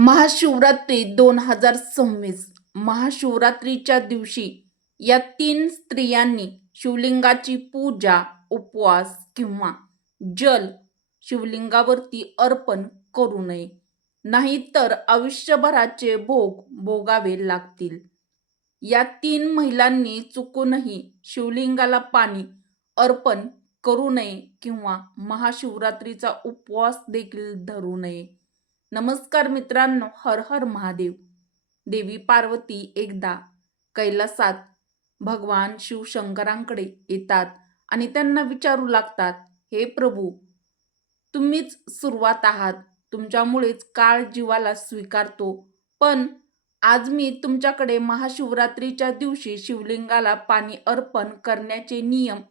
महाशिवरात्री दोन हजार सव्वीस. महाशिवरात्रीच्या दिवशी या तीन स्त्रियांनी शिवलिंगाची पूजा उपवास किंवा जल शिवलिंगावरती अर्पण करू नये. नाहीतर आयुष्यभराचे भोग भोगावे लागतील. या तीन महिलांनी चुकूनही शिवलिंगाला पाणी अर्पण करू नये किंवा महाशिवरात्रीचा उपवास देखील धरू नये. नमस्कार मित्रांनो हर हर महादेव. देवी पार्वती एकदा कैलासात भगवान शिवशंकरांकडे येतात आणि त्यांना विचारू लागतात हे प्रभू तुम्हीच सुरुवात आहात. तुमच्यामुळेच काळ जीवाला स्वीकारतो. पण आज मी तुमच्याकडे महाशिवरात्रीच्या दिवशी शिवलिंगाला पाणी अर्पण करण्याचे नियम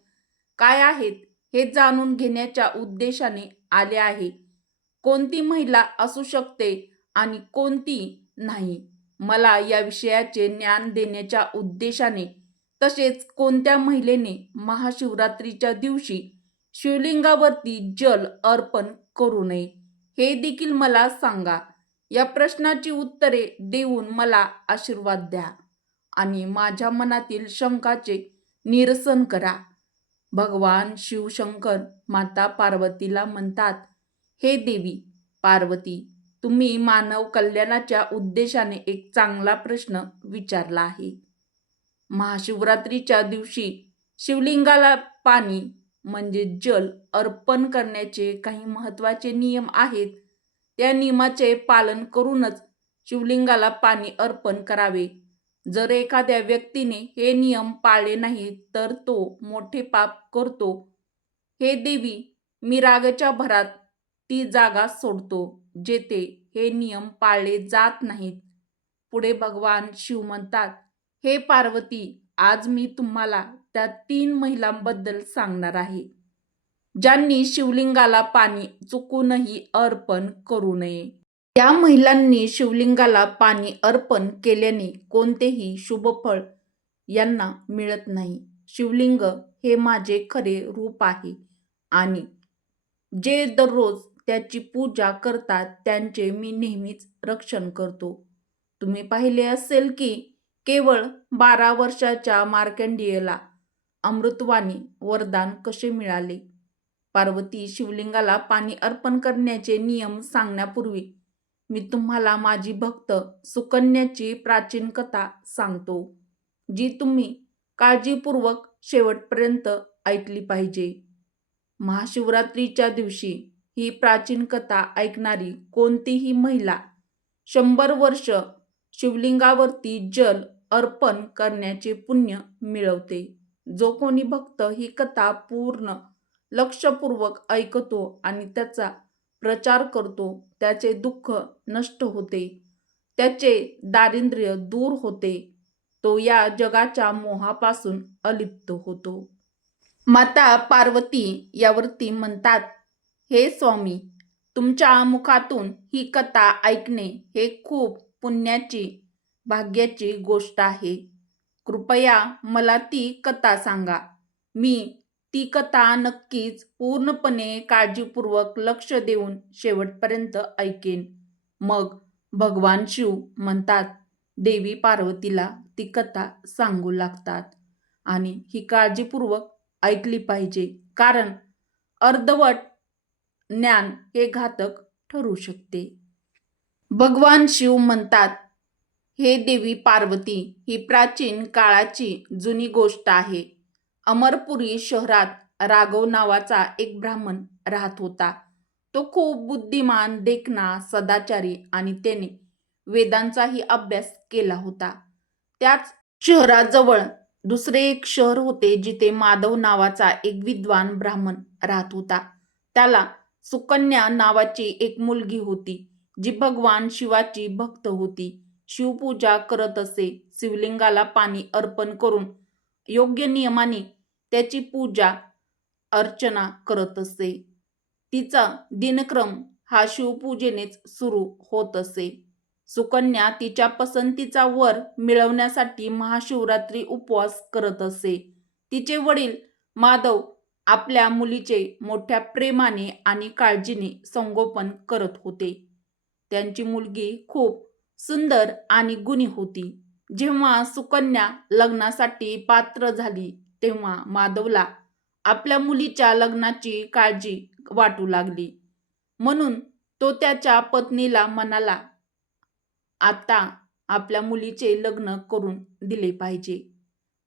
काय आहेत हे जाणून घेण्याच्या उद्देशाने आले आहे. कोणती महिला असू शकते आणि कोणती नाही. मला या विषयाचे ज्ञान देण्याच्या उद्देशाने तसेच कोणत्या महिलेने महाशिवरात्रीच्या दिवशी शिवलिंगावरती जल अर्पण करू नये हे देखील मला सांगा. या प्रश्नाची उत्तरे देऊन मला आशीर्वाद द्या आणि माझ्या मनातील शंकाचे निरसन करा. भगवान शिवशंकर माता पार्वतीला म्हणतात हे देवी पार्वती तुम्ही मानव कल्याणाच्या उद्देशाने एक चांगला प्रश्न विचारला आहे. महाशिवरात्रीच्या दिवशी शिवलिंगाला पाणी म्हणजे जल अर्पण करण्याचे काही महत्त्वाचे नियम आहेत. त्या नियमाचे पालन करूनच शिवलिंगाला पाणी अर्पण करावे. जर एखाद्या व्यक्तीने हे नियम पाळले नाही तर तो मोठे पाप करतो. हे देवी मी रागाच्या भरात ती जागा सोडतो जेथे हे नियम पाळले जात नाहीत. पुढे भगवान शिव म्हणतात हे पार्वती आज मी तुम्हाला त्या तीन महिलांबद्दल सांगणार आहे. ज्यांनी शिवलिंगाला पाणी चुकूनही अर्पण करू नये. या महिलांनी शिवलिंगाला पाणी अर्पण केल्याने कोणतेही शुभफळ यांना मिळत नाही. शिवलिंग हे माझे खरे रूप आहे आणि जे दररोज त्याची पूजा करतात त्यांचे मी नेहमीच रक्षण करतो. तुम्ही पाहिले असेल की केवळ बारा वर्षाच्या मार्कंडियला अमृतवाणी वरदान कसे मिळाले? पार्वती शिवलिंगाला पाणी अर्पण करण्याचे नियम सांगण्यापूर्वी मी तुम्हाला माझी भक्त सुकन्याची प्राचीन कथा सांगतो जी तुम्ही काळजीपूर्वक शेवटपर्यंत ऐकली पाहिजे. महाशिवरात्रीच्या दिवशी ही प्राचीन कथा ऐकणारी कोणतीही महिला शंभर वर्ष शिवलिंगावरती जल अर्पण करण्याचे पुण्य मिळवते. जो कोणी भक्त ही कथा पूर्ण लक्षपूर्वक ऐकतो आणि त्याचा प्रचार करतो त्याचे दुःख नष्ट होते. त्याचे दारिद्र्य दूर होते. तो या जगाच्या मोहापासून अलिप्त होतो. माता पार्वती यावरती म्हणतात हे स्वामी तुमच्या मुखातून ही कथा ऐकणे हे खूप पुण्याची भाग्याची गोष्ट आहे. कृपया मला ती कथा सांगा. मी ती कथा नक्कीच पूर्णपणे काळजीपूर्वक लक्ष देऊन शेवटपर्यंत ऐकेन. मग भगवान शिव म्हणतात देवी पार्वतीला ती कथा सांगू लागतात आणि ही काळजीपूर्वक ऐकली पाहिजे. कारण अर्धवट ज्ञान हे घातक ठरू शकते. भगवान शिव म्हणतात हे देवी पार्वती ही प्राचीन काळाची जुनी गोष्ट आहे. अमरपुरी शहरात राघव नावाचा एक ब्राह्मण राहत होता. तो खूप बुद्धिमान देखणा सदाचारी आणि त्याने वेदांचाही अभ्यास केला होता. त्याच शहराजवळ दुसरे एक शहर होते जिथे माधव नावाचा एक विद्वान ब्राह्मण राहत होता. त्याला सुकन्या नावाची एक मुलगी होती जी भगवान शिवाची भक्त होती. शिवपूजा करत असे शिवलिंगाला पाणी अर्पण करून योग्य नियमाने त्याची पूजा अर्चना करत असे. तिचा दिनक्रम हा शिवपूजेनेच सुरू होत असे. सुकन्या तिच्या पसंतीचा वर मिळवण्यासाठी महाशिवरात्री उपवास करत असे. तिचे वडील माधव आपल्या मुलीचे मोठ्या प्रेमाने आणि काळजीने संगोपन करत होते. त्यांची मुलगी खूप सुंदर आणि गुणी होती. जेव्हा सुकन्या लग्नासाठी पात्र झाली तेव्हा माधवला आपल्या मुलीच्या लग्नाची काळजी वाटू लागली. म्हणून तो त्याच्या पत्नीला म्हणाला आता आपल्या मुलीचे लग्न करून दिले पाहिजे.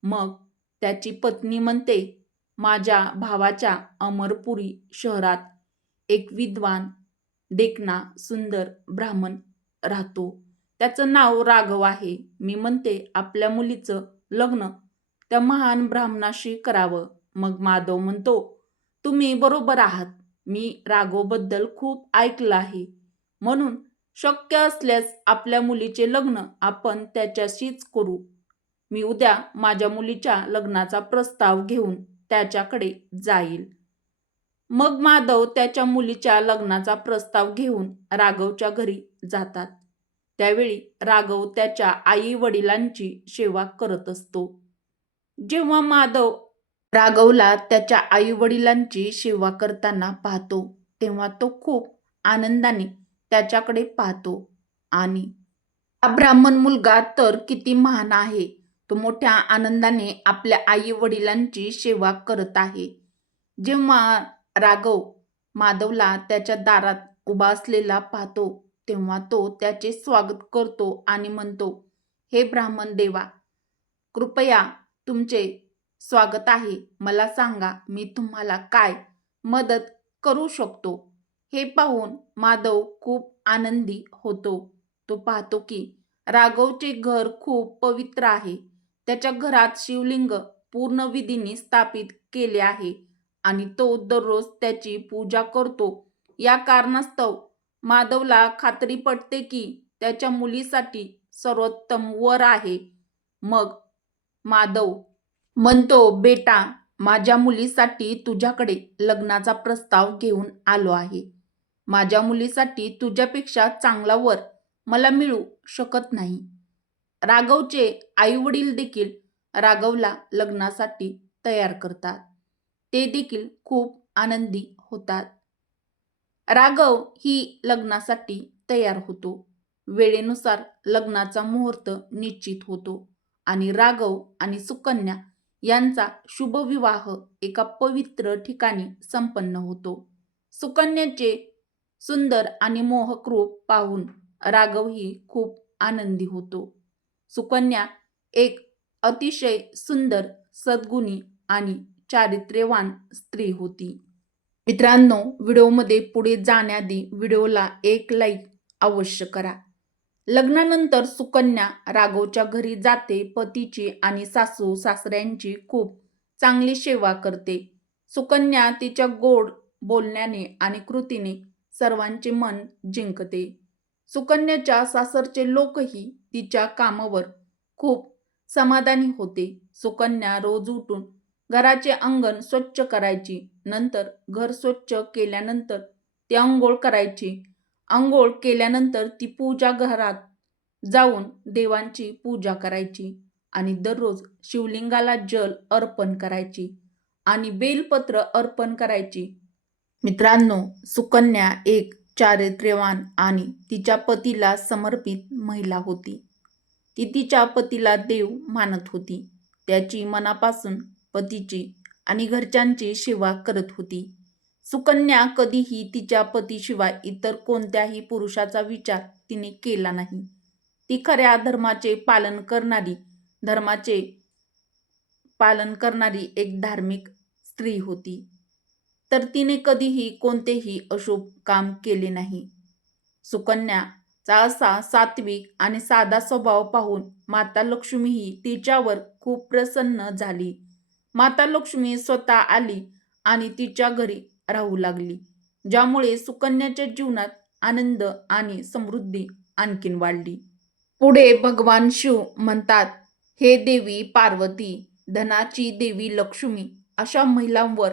मग त्याची पत्नी म्हणते माझ्या भावाच्या अमरपुरी शहरात एक विद्वान देखना सुंदर ब्राह्मण राहतो. त्याचं नाव राघव आहे. मी म्हणते आपल्या मुलीचं लग्न त्या महान ब्राह्मणाशी करावं. मग माधव म्हणतो तुम्ही बरोबर आहात. मी राघवबद्दल खूप ऐकलं आहे. म्हणून शक्य असल्यास आपल्या मुलीचे लग्न आपण त्याच्याशीच करू. मी उद्या माझ्या मुलीच्या लग्नाचा प्रस्ताव घेऊन त्याच्याकडे जाईल. मग माधव त्याच्या मुलीच्या लग्नाचा प्रस्ताव घेऊन राघवच्या घरी जातात. त्यावेळी राघव त्याच्या आई वडिलांची सेवा करत असतो. जेव्हा माधव राघवला त्याच्या आई वडिलांची सेवा करताना पाहतो तेव्हा तो खूप आनंदाने त्याच्याकडे पाहतो. आणि हा ब्राह्मण मुलगा तर किती महान आहे. तो मोठ्या आनंदाने आपल्या आई वडिलांची सेवा करत आहे. जेव्हा राघव माधवला त्याच्या दारात उभा असलेला पाहतो तेव्हा तो त्याचे स्वागत करतो आणि म्हणतो हे ब्राह्मण देवा कृपया तुमचे स्वागत आहे. मला सांगा मी तुम्हाला काय मदत करू शकतो? हे पाहून माधव खूप आनंदी होतो. तो पाहतो की राघवचे घर खूप पवित्र आहे. त्याच्या घरात शिवलिंग पूर्ण विधीने स्थापित केले आहे आणि तो दररोज त्याची पूजा करतो. या कारणास्तव माधवला खात्री पटते की त्याच्या मुलीसाठी सर्वोत्तम वर आहे. मग माधव म्हणतो बेटा माझ्या मुलीसाठी तुझ्याकडे लग्नाचा प्रस्ताव घेऊन आलो आहे. माझ्या मुलीसाठी तुझ्यापेक्षा चांगला वर मला मिळू शकत नाही. राघवचे आईवडील देखील राघवला लग्नासाठी तयार करतात. ते देखील खूप आनंदी होतात. राघव ही लग्नासाठी तयार होतो. वेळेनुसार लग्नाचा मुहूर्त निश्चित होतो आणि राघव आणि सुकन्या यांचा शुभविवाह एका पवित्र ठिकाणी संपन्न होतो. सुकन्याचे सुंदर आणि मोहक रूप पाहून राघवही खूप आनंदी होतो. सुकन्या एक अतिशय सुंदर सद्गुणी आणि चारित्र्यवान स्त्री होती. मित्रांनो व्हिडिओमध्ये पुढे जाण्याआधी व्हिडिओला एक लाईक अवश्य करा. लग्नानंतर सुकन्या राघवच्या घरी जाते पतीची आणि सासू सासऱ्यांची खूप चांगली सेवा करते. सुकन्या तिच्या गोड बोलण्याने आणि कृतीने सर्वांचे मन जिंकते. सुकन्याच्या सासरचे लोकही तिच्या कामावर खूप समाधानी होते. सुकन्या रोज उठून घराचे अंगण स्वच्छ करायची. नंतर घर स्वच्छ केल्यानंतर ती अंघोळ करायची. अंघोळ केल्यानंतर ती पूजा घरात जाऊन देवांची पूजा करायची आणि दररोज शिवलिंगाला जल अर्पण करायची आणि बेलपत्र अर्पण करायची. मित्रांनो सुकन्या एक चारित्र्यवान आणि तिच्या पतीला समर्पित महिला होती. ती तिच्या पतीला देव मानत होती. त्याची मनापासून पतीची आणि घरच्यांची सेवा करत होती. सुकन्या कधीही तिच्या पतीशिवाय इतर कोणत्याही पुरुषाचा विचार तिने केला नाही. ती खऱ्या धर्माचे पालन करणारी धर्माचे पालन करणारी एक धार्मिक स्त्री होती. तर तिने कधीही कोणतेही अशुभ काम केले नाही. सुकन्याचा असा सात्विक आणि साधा स्वभाव पाहून माता लक्ष्मीही तिच्यावर खूप प्रसन्न झाली. माता लक्ष्मी स्वतः आली आणि तिच्या घरी राहू लागली ज्यामुळे सुकन्याच्या जीवनात आनंद आणि समृद्धी आणखीन वाढली. पुढे भगवान शिव म्हणतात हे देवी पार्वती धनाची देवी लक्ष्मी अशा महिलांवर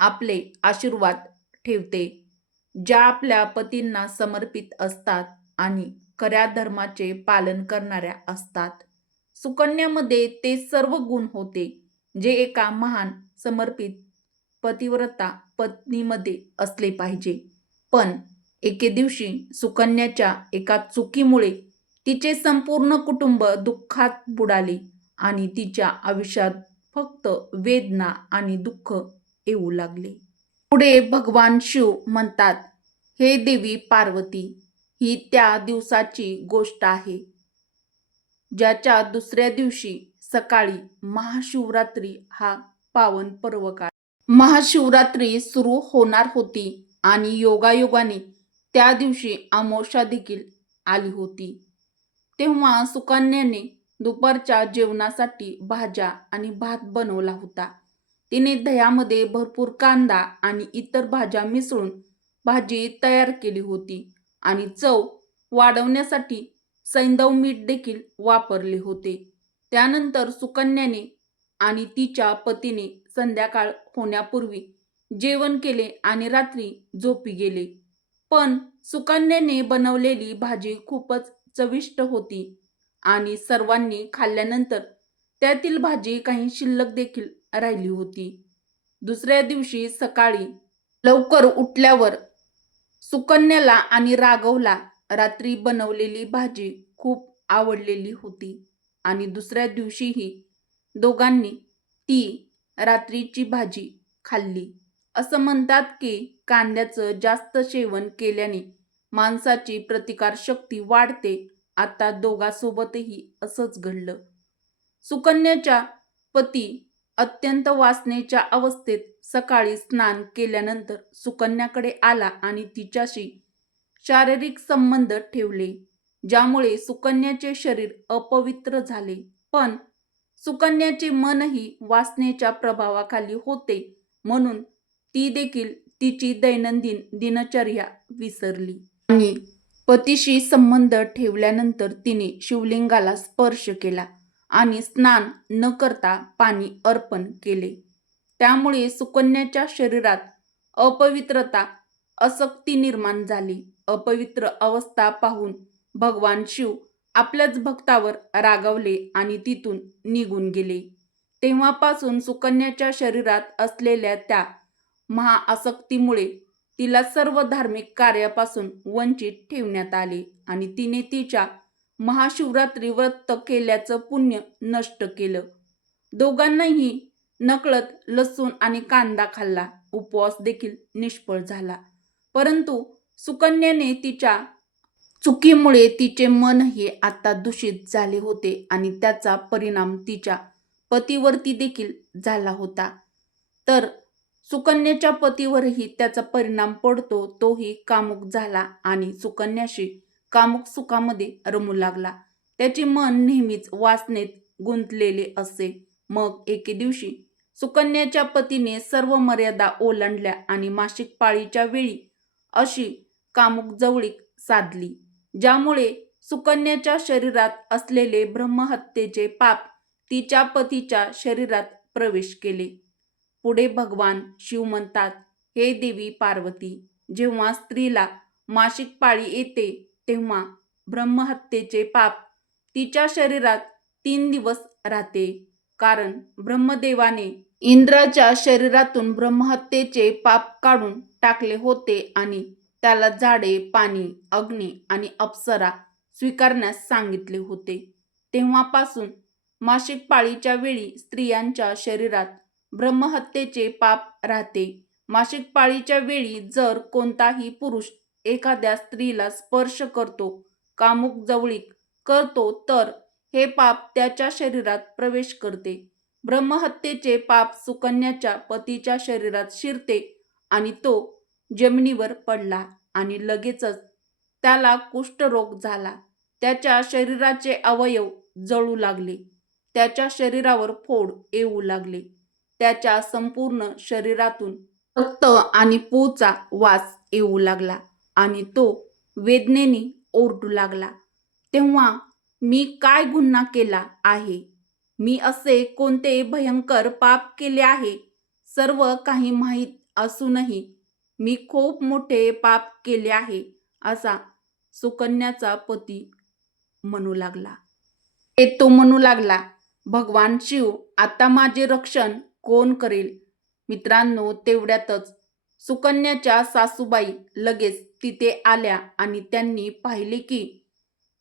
आपले आशीर्वाद ठेवते ज्या आपल्या पतींना समर्पित असतात आणि खऱ्या धर्माचे पालन करणाऱ्या असतात. सुकन्यामध्ये ते सर्व गुण होते जे एका महान समर्पित पतिव्रता पत्नीमध्ये असले पाहिजे. पण एके दिवशी सुकन्याच्या एका चुकीमुळे तिचे संपूर्ण कुटुंब दुःखात बुडाले आणि तिच्या आयुष्यात फक्त वेदना आणि दुःख येऊ लागले. पुढे भगवान शिव म्हणतात हे देवी पार्वती ही त्या दिवसाची गोष्ट आहे ज्याच्या दुसऱ्या दिवशी सकाळी महाशिवरात्री हा पावन पर्व काळ महाशिवरात्री सुरू होणार होती आणि योगायोगाने त्या दिवशी अमावस्या देखील आली होती. तेव्हा सुकन्याने दुपारच्या जेवणासाठी भाज्या आणि भात बनवला होता. तिने दह्यामध्ये भरपूर कांदा आणि इतर भाज्या मिसळून भाजी तयार केली होती आणि चव वाढवण्यासाठी सैंदव मीठ देखील वापरले होते. त्यानंतर सुकन्याने आणि तिच्या पतीने संध्याकाळ होण्यापूर्वी जेवण केले आणि रात्री झोपी गेले. पण सुकन्याने बनवलेली भाजी खूपच चविष्ट होती आणि सर्वांनी खाल्ल्यानंतर त्यातील भाजी काही शिल्लक देखील राहिली होती. दुसऱ्या दिवशी सकाळी लवकर उठल्यावर सुकन्याला आणि राघवला रात्री बनवलेली भाजी खूप आवडलेली होती आणि दुसऱ्या दिवशीही दोघांनी ती रात्रीची भाजी खाल्ली. असं म्हणतात की कांद्याचं जास्त सेवन केल्याने माणसाची प्रतिकारशक्ती वाढते. आता दोघांसोबतही असंच घडलं. सुकन्याच्या पती अत्यंत वासनेच्या अवस्थेत सकाळी स्नान केल्यानंतर सुकन्याकडे आला आणि तिच्याशी शारीरिक संबंध ठेवले ज्यामुळे सुकन्याचे शरीर अपवित्र झाले. पण सुकन्याचे मनही वासनेच्या प्रभावाखाली होते म्हणून ती देखील तिची दैनंदिन दिनचर्या विसरली. आणि पतीशी संबंध ठेवल्यानंतर तिने शिवलिंगाला स्पर्श केला. आणि स्नान न करता पाणी अर्पण केले. त्यामुळे सुकन्याच्या शरीरात अपवित्रता असक्ती निर्माण झाली. अपवित्र अवस्था पाहून भगवान शिव आपल्याच भक्तावर रागावले आणि तिथून निघून गेले. तेव्हापासून सुकन्याच्या शरीरात असलेल्या त्या महाआसक्तीमुळे तिला सर्व धार्मिक कार्यापासून वंचित ठेवण्यात आले आणि तिने तिच्या महाशिवरात्री व्रत केल्याचं पुण्य नष्ट केलं. दोघांनाही नकळत लसूण आणि कांदा खाल्ला. उपवास देखील निष्फळ झाला. परंतु सुकन्याने तिच्या चुकीमुळे तिचे मनही आता दूषित झाले होते आणि त्याचा परिणाम तिच्या पतीवरती देखील झाला होता. तर सुकन्याच्या पतीवरही त्याचा परिणाम पडतो तोही कामुक झाला आणि सुकन्याशी कामुक सुखामध्ये रमू लागला. त्याचे मन नेहमीच वासनेत गुंतलेले असे. मग एके दिवशी सुकन्याच्या पतीने सर्व मर्यादा ओलांडल्या आणि मासिक पाळीच्या वेळी अशी कामुक जवळीक साधली ज्यामुळे सुकन्याच्या शरीरात असलेले ब्रह्महत्येचे पाप तिच्या पतीच्या शरीरात प्रवेश केले. पुढे भगवान शिव म्हणतात हे देवी पार्वती जेव्हा स्त्रीला मासिक पाळी येते तेव्हा ब्रह्महत्येचे पाप तिच्या शरीरात तीन दिवस राहते. कारण ब्रह्मदेवाने इंद्राच्या शरीरातून ब्रह्महत्येचे पाप काढून टाकले होते आणि त्याला झाडे पाणी अग्नी आणि अप्सरा स्वीकारण्यास सांगितले होते. तेव्हापासून मासिक पाळीच्या वेळी स्त्रियांच्या शरीरात ब्रह्महत्येचे पाप राहते. मासिक पाळीच्या वेळी जर कोणताही पुरुष एखाद्या स्त्रीला स्पर्श करतो कामुक जवळीक करतो तर हे पाप त्याच्या शरीरात प्रवेश करते. ब्रह्महत्येचे पाप सुकन्याच्या पतीच्या शरीरात शिरते आणि तो जमिनीवर पडला आणि लगेचच त्याला कुष्ठरोग झाला. त्याच्या शरीराचे अवयव जळू लागले. त्याच्या शरीरावर फोड येऊ लागले. त्याच्या संपूर्ण शरीरातून रक्त आणि पूचा वास येऊ लागला. आणि तो वेदनेने ओरडू लागला तेव्हा मी काय गुन्हा केला आहे? मी असे कोणते भयंकर पाप केले आहे? सर्व काही माहीत असूनही मी खूप मोठे पाप केले आहे असा सुकन्याचा पती म्हणू लागला. ते तो म्हणू लागला भगवान शिव आता माझे रक्षण कोण करेल? मित्रांनो तेवढ्यातच सुकन्याच्या सासूबाई लगेच तिथे आल्या आणि त्यांनी पाहिले की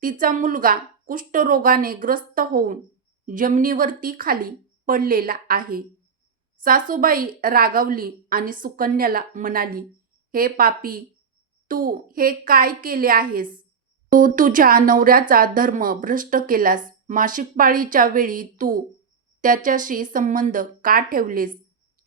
तिचा मुलगा कुष्ठरोगाने ग्रस्त होऊन जमिनीवरती खाली पडलेला आहे. सासूबाई रागावली आणि सुकन्याला म्हणाली हे पापी तू हे काय केले आहेस? तू तुझ्या नवऱ्याचा धर्म भ्रष्ट केलास. मासिक पाळीच्या वेळी तू त्याच्याशी संबंध का ठेवलेस?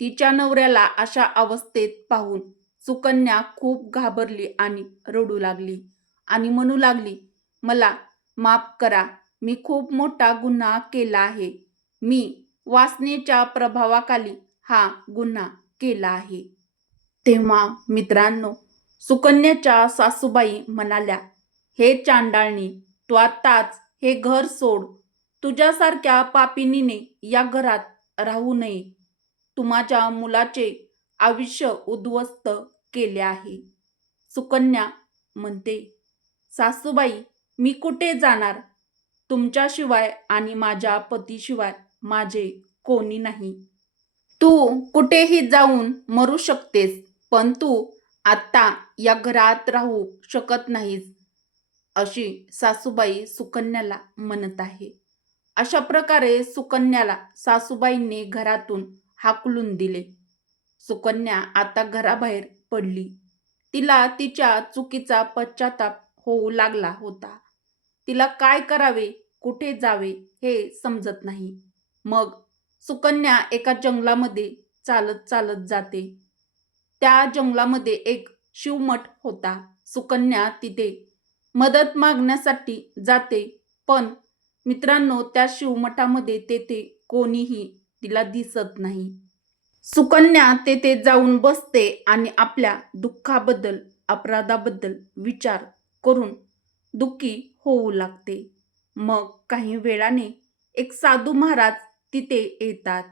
तिच्या नवऱ्याला अशा अवस्थेत पाहून सुकन्या खूप घाबरली आणि रडू लागली. आणि म्हणू लागली मला माफ करा मी खूप मोठा गुन्हा केला आहे. मी वासनेच्या प्रभावाखाली हा गुन्हा केला आहे. तेव्हा मित्रांनो सुकन्याच्या सासूबाई म्हणाल्या हे चांडाळणी तू आत्ताच हे घर सोड. तुझ्यासारख्या पापिनीने या घरात राहू नये. तू मुलाचे आयुष्य उद्ध्वस्त केले आहे. सुकन्या म्हणते सासूबाई मी कुठे जाणार? तुमच्याशिवाय आणि माझ्या पतीशिवाय माझे कोणी नाही. तू कुठेही जाऊन मरू शकतेस पण तू आत्ता या घरात राहू शकत नाहीस अशी सासूबाई सुकन्याला म्हणत आहे. अशा प्रकारे सुकन्याला सासूबाईंनी घरातून हाकलून दिले. सुकन्या आता घराबाहेर पडली. तिला तिच्या चुकीचा पश्चाताप होऊ लागला होता. तिला काय करावे कुठे जावे हे समजत नाही. मग सुकन्या एका जंगलामध्ये चालत चालत जाते. त्या जंगलामध्ये एक शिवमठ होता. सुकन्या तिथे मदत मागण्यासाठी जाते. पण मित्रांनो त्या शिवमठामध्ये तेथे कोणीही तिला दिसत नाही. सुकन्या तेथे जाऊन बसते आणि आपल्या दुःखाबद्दल अपराधाबद्दल विचार करून दुःखी होऊ लागते. मग काही वेळाने एक साधू महाराज तिथे येतात.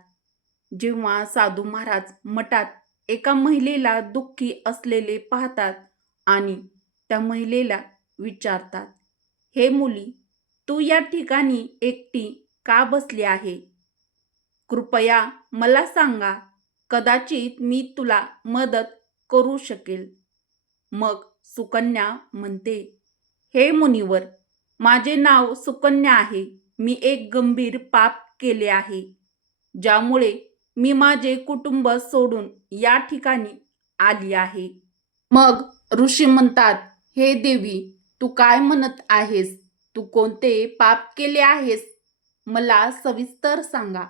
जेव्हा साधू महाराज मठात एका महिलेला दुःखी असलेले पाहतात आणि त्या महिलेला विचारतात हे मुली तू या ठिकाणी एकटी का बसली आहे? कृपया मला सांगा कदाचित मी तुला मदत करू शकेल. मग सुकन्या म्हणते हे मुनिवर माझे नाव सुकन्या आहे. मी एक गंभीर पाप केले आहे ज्यामुळे मी माझे कुटुंब सोडून या ठिकाणी आली आहे. मग ऋषी म्हणतात हे देवी तू काय म्हणत आहेस? तू कोणते पाप केले आहेस? मला सविस्तर सांगा.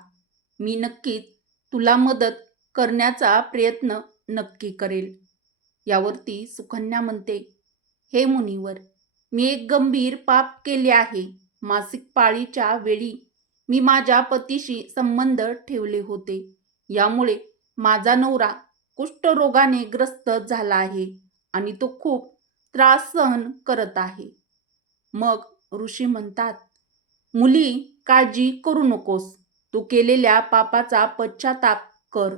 मी नक्कीच तुला मदत करण्याचा प्रयत्न नक्की करेल. यावरती सुकन्या म्हणते हे मुनिवर मी एक गंभीर पाप केले आहे. मासिक पाळीच्या वेळी मी माझ्या पतीशी संबंध ठेवले होते. यामुळे माझा नवरा कुष्ठरोगाने ग्रस्त झाला आहे आणि तो खूप त्रास सहन करत आहे. मग ऋषी म्हणतात मुली काळजी करू नकोस. तू केलेल्या पापाचा पश्चाताप कर.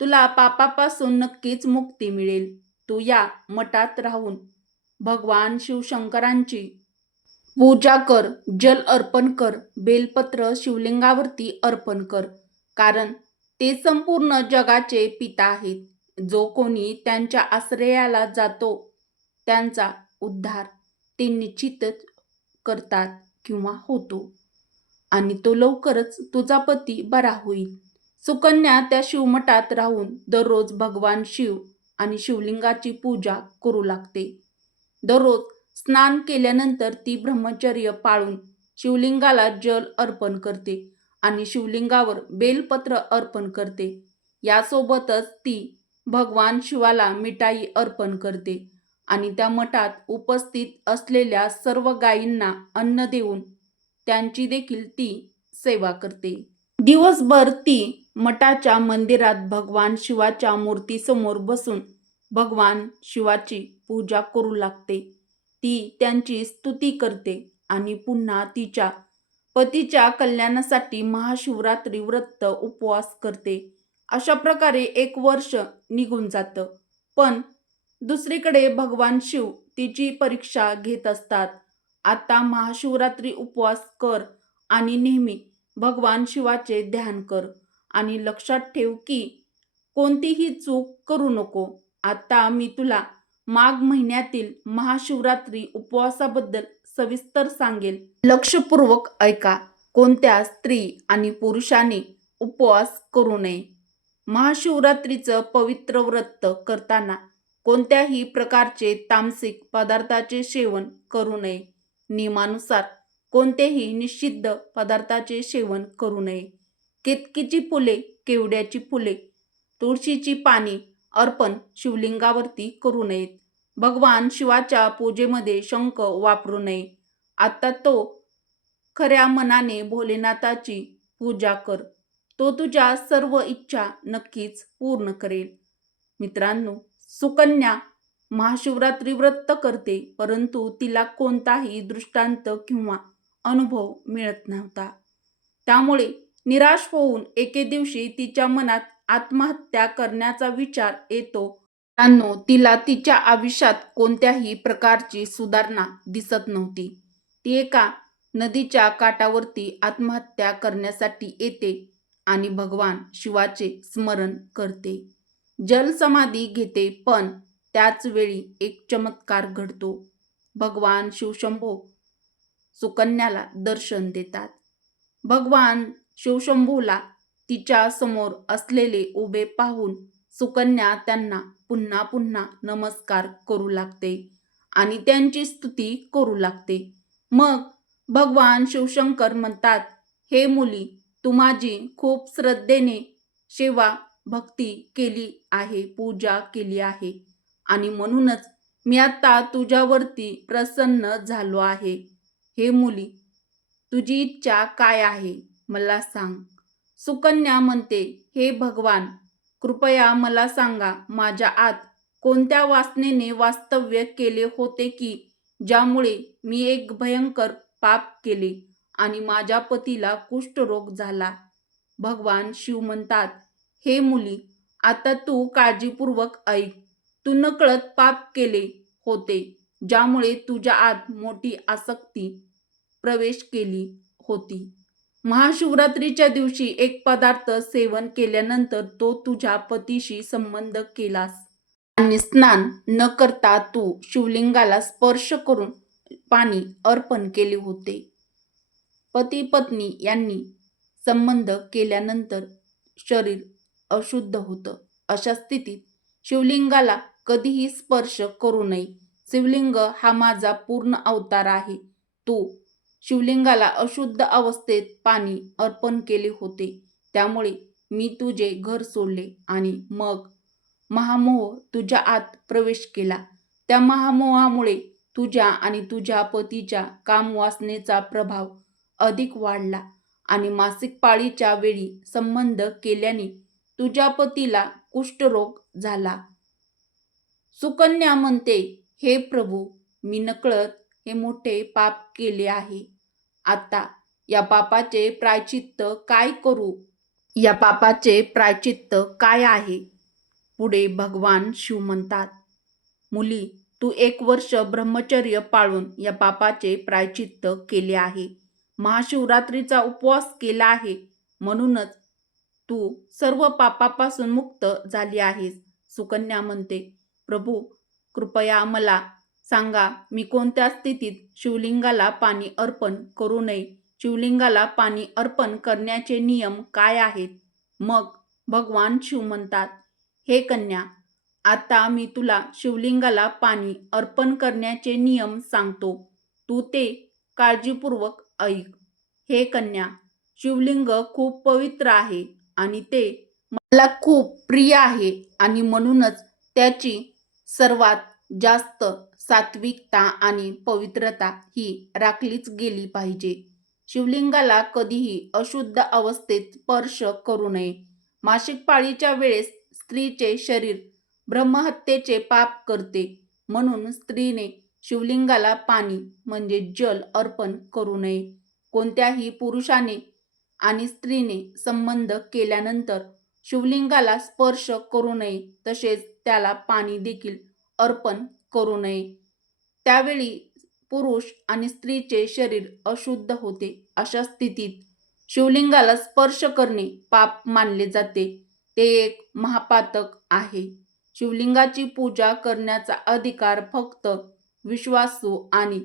तुला पापापासून नक्कीच मुक्ती मिळेल. तू या मठात राहून भगवान शिवशंकरांची पूजा कर जल अर्पण कर बेलपत्र शिवलिंगावरती अर्पण कर. कारण ते संपूर्ण जगाचे पिता आहेत. जो कोणी त्यांच्या आश्रयाला जातो त्यांचा उद्धार ते निश्चितच करतात किंवा होतो. आणि तो लवकरच तुझा पती बरा होईल. सुकन्या त्या शिवमठात राहून दररोज भगवान शिव आणि शिवलिंगाची पूजा करू लागते. दररोज स्नान केल्यानंतर ती ब्रह्मचर्य पाळून शिवलिंगाला जल अर्पण करते आणि शिवलिंगावर बेलपत्र अर्पण करते. यासोबतच ती भगवान शिवाला मिठाई अर्पण करते आणि त्या मठात उपस्थित असलेल्या सर्व गायींना अन्न देऊन त्यांची देखील ती सेवा करते. दिवसभर ती मठाच्या मंदिरात भगवान शिवाच्या मूर्तीसमोर बसून भगवान शिवाची पूजा करू लागते. ती त्यांची स्तुती करते आणि पुन्हा तिच्या पतीच्या कल्याणासाठी महाशिवरात्री व्रत उपवास करते. अशा प्रकारे एक वर्ष निघून जातं. पण दुसरीकडे भगवान शिव तिची परीक्षा घेत असतात. आता महाशिवरात्री उपवास कर आणि नेहमी भगवान शिवाचे ध्यान कर. आणि लक्षात ठेव की कोणतीही चूक करू नको. आता मी तुला माघ महिन्यातील महाशिवरात्री उपवासाबद्दल सविस्तर सांगेल. लक्षपूर्वक ऐका. कोणत्या स्त्री आणि पुरुषाने उपवास करू नये? महाशिवरात्रीचं पवित्र व्रत करताना कोणत्याही प्रकारचे तामसिक पदार्थाचे सेवन करू नये. नियमानुसार कोणतेही निषिद्ध पदार्थाचे सेवन करू नये. केतकीची फुले केवड्याची फुले तुळशीची पाने अर्पण शिवलिंगावरती करू नयेत. भगवान शिवाच्या पूजेमध्ये शंख वापरू नये. आता तो खऱ्या मनाने भोलेनाथाची पूजा कर. तो तुझ्या सर्व इच्छा नक्कीच पूर्ण करेल. मित्रांनो सुकन्या महाशिवरात्री व्रत करते परंतु तिला कोणताही दृष्टांत किंवा अनुभव मिळत नव्हता. त्यामुळे निराश होऊन एके दिवशी तिच्या मनात आत्महत्या करण्याचा विचार येतो. मित्रांनो तिला तिच्या आयुष्यात कोणत्याही प्रकारची सुधारणा दिसत नव्हती. ती एका नदीच्या काठावरती आत्महत्या करण्यासाठी येते आणि भगवान शिवाचे स्मरण करते. जलसमाधी घेते पण त्याच वेळी एक चमत्कार घडतो. भगवान शिवशंभो सुकन्याला दर्शन देतात. भगवान शिवशंभूला तिच्या समोर असलेले उभे पाहून सुकन्या त्यांना पुन्हा पुन्हा नमस्कार करू लागते आणि त्यांची स्तुती करू लागते. मग भगवान शिवशंकर म्हणतात हे मुली तू माझी खूप श्रद्धेने सेवा भक्ती केली आहे पूजा केली आहे आणि म्हणूनच मी आता तुझ्यावरती प्रसन्न झालो आहे. हे मुली तुझी इच्छा काय आहे? मला सांग. सुकन्या म्हणते हे भगवान कृपया मला सांगा माझ्या आत कोणत्या वासनेने वास्तव्य केले होते की ज्यामुळे मी एक भयंकर पाप केले आणि माझ्या पतीला कुष्ठरोग झाला? भगवान शिव म्हणतात हे मुली आता तू काळजीपूर्वक ऐक. तू नकळत पाप केले होते ज्यामुळे तुझ्या आत मोठी आसक्ती प्रवेश केली होती. महाशिवरात्रीच्या दिवशी एक पदार्थ सेवन केल्यानंतर तो तुझ्या पतीशी संबंध केलास. आणि स्नान न करता तू शिवलिंगाला स्पर्श करून पाणी अर्पण केले होते. पती पत्नी यांनी संबंध केल्यानंतर शरीर अशुद्ध होतं. अशा स्थितीत शिवलिंगाला कधीही स्पर्श करू नये. शिवलिंग हा माझा पूर्ण अवतार आहे. तू शिवलिंगाला अशुद्ध अवस्थेत पाणी अर्पण केले होते. त्यामुळे मी तुझे घर सोडले आणि मग महामोह तुझ्या आत प्रवेश केला. त्या महामोहामुळे तुझ्या आणि तुझ्या पतीच्या कामवासनेचा प्रभाव अधिक वाढला आणि मासिक पाळीच्या वेळी संबंध केल्याने तुझ्या पतीला कुष्ठरोग झाला. सुकन्या म्हणते हे प्रभू मी नकळत हे मोठे पाप केले आहे. आता या पापाचे प्रायचित्त काय करू? या पापाचे प्रायचित्त काय आहे? पुढे भगवान शिव म्हणतात मुली तू एक वर्ष ब्रह्मचर्य पाळून या पापाचे प्रायचित्त केले आहे. महाशिवरात्रीचा उपवास केला आहे. म्हणूनच तू सर्व पापापासून मुक्त झाली आहेस. सुकन्या म्हणते प्रभू कृपया मला सांगा मी कोणत्या स्थितीत शिवलिंगाला पाणी अर्पण करू नये? शिवलिंगाला पाणी अर्पण करण्याचे नियम काय आहेत? मग भगवान शिव म्हणतात हे कन्या आता मी तुला शिवलिंगाला पाणी अर्पण करण्याचे नियम सांगतो. तू ते काळजीपूर्वक ऐक. हे कन्या शिवलिंग खूप पवित्र आहे आणि ते मला खूप प्रिय आहे आणि म्हणूनच त्याची सर्वात जास्त सात्विकता आणि पवित्रता ही राखलीच गेली पाहिजे. शिवलिंगाला कधीही अशुद्ध अवस्थेत स्पर्श करू नये. मासिक पाळीच्या वेळेस स्त्रीचे शरीर ब्रह्महत्येचे पाप करते. म्हणून स्त्रीने शिवलिंगाला पाणी म्हणजे जल अर्पण करू नये. कोणत्याही पुरुषाने आणि स्त्रीने संबंध केल्यानंतर शिवलिंगाला स्पर्श करू नये तसेच त्याला पाणी देखील अर्पण करू नये. त्यावेळी पुरुष आणि स्त्रीचे शरीर अशुद्ध होते अशा स्थितीत शिवलिंगाला स्पर्श करणे पाप मानले जाते. ते एक महापातक आहे. शिवलिंगाची पूजा करण्याचा अधिकार फक्त विश्वासू आणि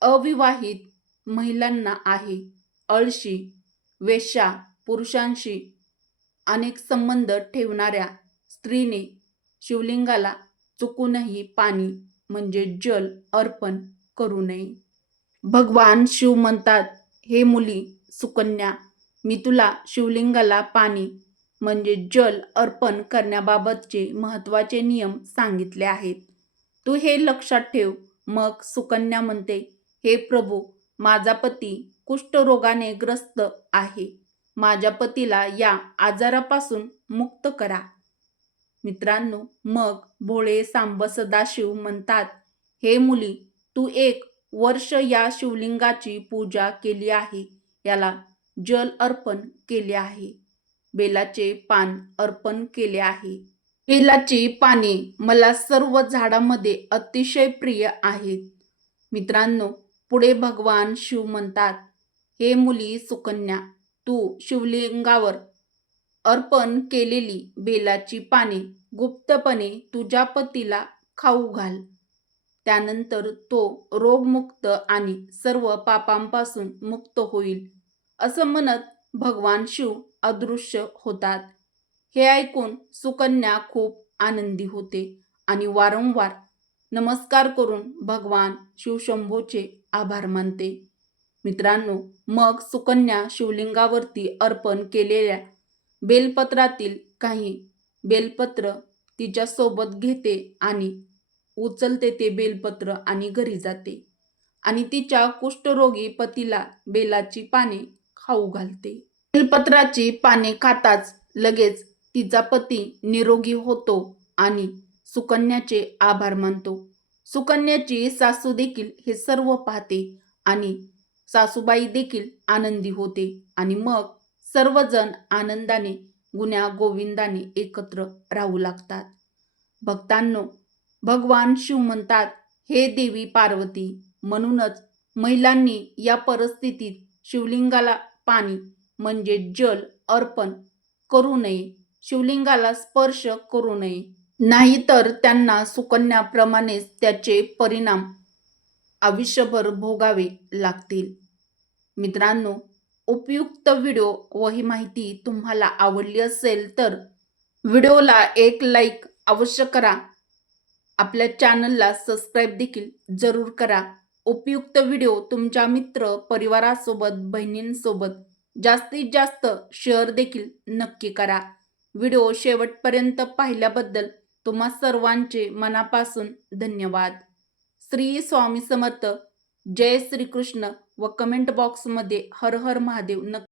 अविवाहित महिलांना आहे. अळशी वेश्या पुरुषांशी अनेक संबंध ठेवणाऱ्या स्त्रीने शिवलिंगाला चुकूनही पाणी म्हणजे जल अर्पण करू नये. भगवान शिव म्हणतात हे मुली सुकन्या मी तुला शिवलिंगाला पाणी म्हणजे जल अर्पण करण्याबाबतचे महत्त्वाचे नियम सांगितले आहेत. तू हे लक्षात ठेव. मग सुकन्या म्हणते हे प्रभू माझा पती कुष्ठरोगाने ग्रस्त आहे. माझ्या पतीला या आजारापासून मुक्त करा. मित्रांनो मग भोळे सांब सदाशिव म्हणतात हे मुली तू एक वर्ष या शिवलिंगाची पूजा केली आहे याला जल अर्पण केले आहे बेलाचे पान अर्पण केले आहे. बेलाची पाने मला सर्व झाडामध्ये अतिशय प्रिय आहेत. मित्रांनो पुढे भगवान शिव म्हणतात हे मुली सुकन्या तू शिवलिंगावर अर्पण केलेली बेलाची पाने गुप्तपणे तुझ्या पतीला खाऊ घाल. त्यानंतर तो रोगमुक्त आणि सर्व पापांपासून मुक्त होईल असं म्हणत भगवान शिव अदृश्य होतात. हे ऐकून सुकन्या खूप आनंदी होते आणि वारंवार नमस्कार करून भगवान शिवशंभोचे आभार मानते. मित्रांनो मग सुकन्या शिवलिंगावरती अर्पण केलेल्या बेलपत्रातील काही बेलपत्र तिच्यासोबत घेते आणि उचलते ते बेलपत्र आणि घरी जाते आणि तिच्या कुष्ठरोगी पतीला बेलाची पाने खाऊ घालते. बेलपत्राची पाने खाताच लगेच तिचा पती निरोगी होतो आणि सुकन्याचे आभार मानतो. सुकन्याची सासू देखील हे सर्व पाहते आणि सासूबाई देखील आनंदी होते आणि मग सर्वजण आनंदाने गुण्या गोविंदाने एकत्र राहू लागतात. भक्तांनो भगवान शिव म्हणतात हे देवी पार्वती म्हणूनच महिलांनी या परिस्थितीत शिवलिंगाला पाणी म्हणजे जल अर्पण करू नये. शिवलिंगाला स्पर्श करू नये. नाहीतर त्यांना सुकन्याप्रमाणेच त्याचे परिणाम आयुष्यभर भोगावे लागतील. मित्रांनो उपयुक्त व्हिडिओ व ही माहिती तुम्हाला आवडली असेल तर व्हिडिओला एक लाईक अवश्य करा. आपल्या चॅनलला सबस्क्राईब देखील जरूर करा. उपयुक्त व्हिडिओ तुमच्या मित्र परिवारासोबत बहिणींसोबत जास्तीत जास्त शेअर देखील नक्की करा. व्हिडिओ शेवटपर्यंत पाहिल्याबद्दल तुम्हा सर्वांचे मनापासून धन्यवाद. श्री स्वामी समर्थ. जय श्रीकृष्ण व कमेंट बॉक्समध्ये हर हर महादेव नक्की